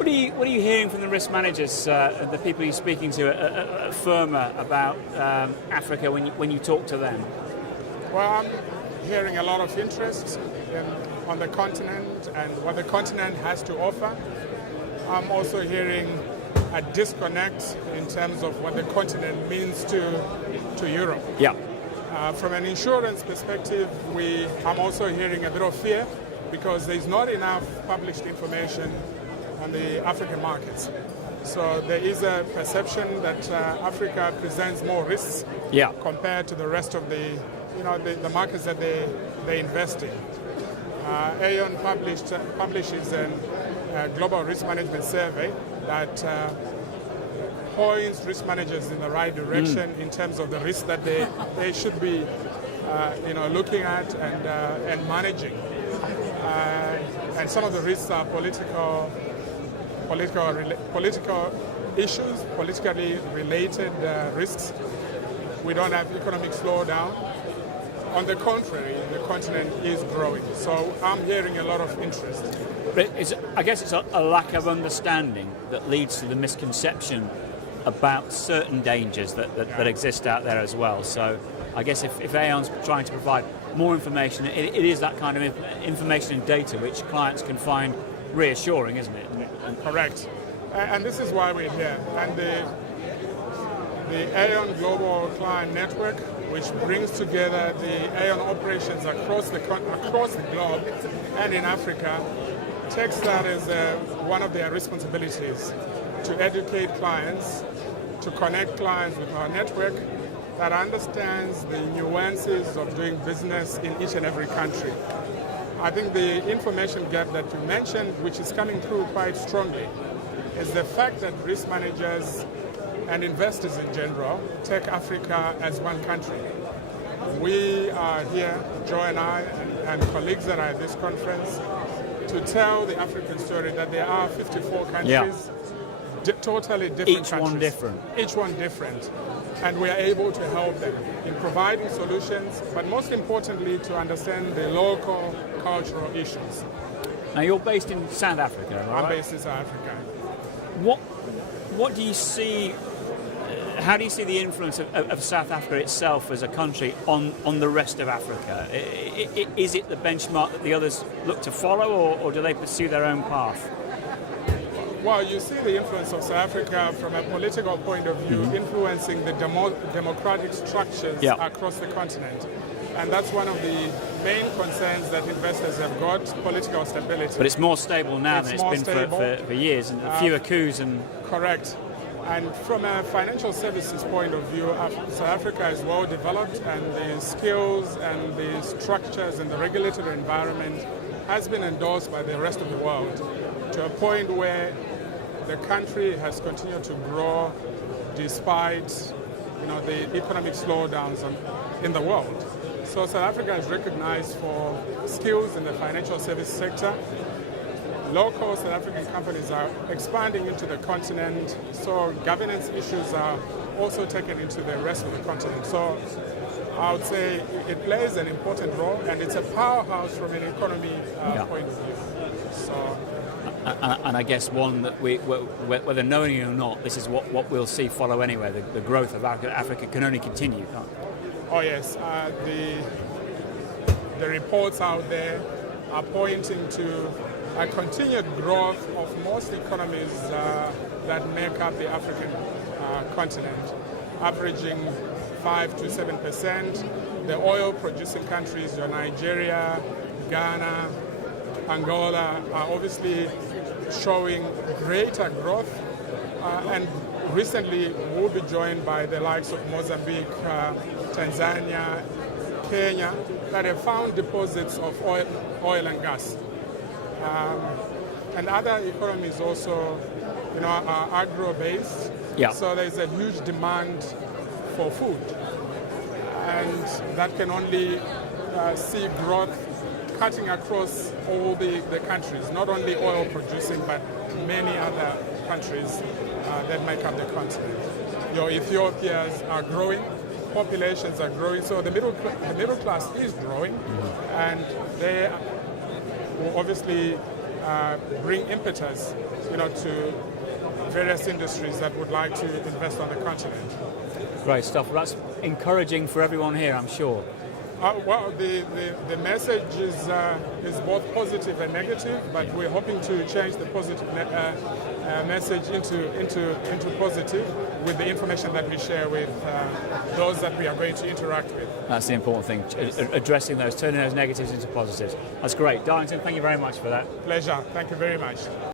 What are you hearing from the risk managers, the people you're speaking to at Ferma about Africa when you talk to them? Well, I'm hearing a lot of interest on the continent and what the continent has to offer. I'm also hearing a disconnect in terms of what the continent means to Europe. Yeah. From an insurance perspective, I'm also hearing a bit of fear because there's not enough published information on the African markets. So there is a perception that Africa presents more risks compared to the rest of the markets that they invest in. Aon publishes a global risk management survey that points risk managers in the right direction in terms of the risks that they should be looking at and managing. And some of the risks are political issues, politically related risks. We don't have economic slowdown. On the contrary, the continent is growing. So I'm hearing a lot of interest. But I guess it's a lack of understanding that leads to the misconception about certain dangers that exist out there as well. So I guess if Aon's trying to provide more information, it is that kind of information and data which clients can find reassuring, isn't it? Correct. And this is why we're here. And the Aon Global Client Network, which brings together the Aon operations across the globe and in Africa, takes that as one of their responsibilities to educate clients, to connect clients with our network that understands the nuances of doing business in each and every country. I think the information gap that you mentioned, which is coming through quite strongly, is the fact that risk managers and investors in general take Africa as one country. We are here, Joe and I, and colleagues that are at this conference, to tell the African story that there are 54 countries, totally different Each countries. one different. Each one different. And we are able to help them in providing solutions, but most importantly, to understand the local cultural issues. Now, you're based in South Africa, right? I'm based in South Africa. What do you see? How do you see the influence of South Africa itself as a country on the rest of Africa? Is it the benchmark that the others look to follow, or do they pursue their own path? Well, you see the influence of South Africa from a political point of view, influencing the democratic structures across the continent. And that's one of the main concerns that investors have got, political stability. But it's more stable now than it's been for years, and fewer coups and... Correct. And from a financial services point of view, South Africa is well developed, and the skills and the structures and the regulatory environment has been endorsed by the rest of the world to a point where the country has continued to grow despite the economic slowdowns in the world. So South Africa is recognized for skills in the financial service sector. Local South African companies are expanding into the continent, so governance issues are also taken into the rest of the continent. So I would say it plays an important role, and it's a powerhouse from an economy point of view. So, and I guess one that whether knowing it or not, this is what we'll see follow anyway. The growth of Africa can only continue, can't it? Oh yes, the reports out there are pointing to a continued growth of most economies that make up the African continent, averaging 5 to 7%. The oil-producing countries, Nigeria, Ghana, Angola, are obviously showing greater growth, and recently we'll be joined by the likes of Mozambique, Tanzania, Kenya, that have found deposits of oil and gas. And other economies also, are agro-based. Yeah. So there's a huge demand for food, and that can only see growth cutting across all the countries, not only oil producing, but many other countries that make up the continent. Your Ethiopias are growing, populations are growing, so the middle class is growing, and they will obviously bring impetus, to various industries that would like to invest on the continent. Great stuff. Well, that's encouraging for everyone here, I'm sure. Well, the message is both positive and negative, but we're hoping to change the positive message into positive with the information that we share with those that we are going to interact with. That's the important thing, addressing those, turning those negatives into positives. That's great. Darlington, thank you very much for that. Pleasure. Thank you very much.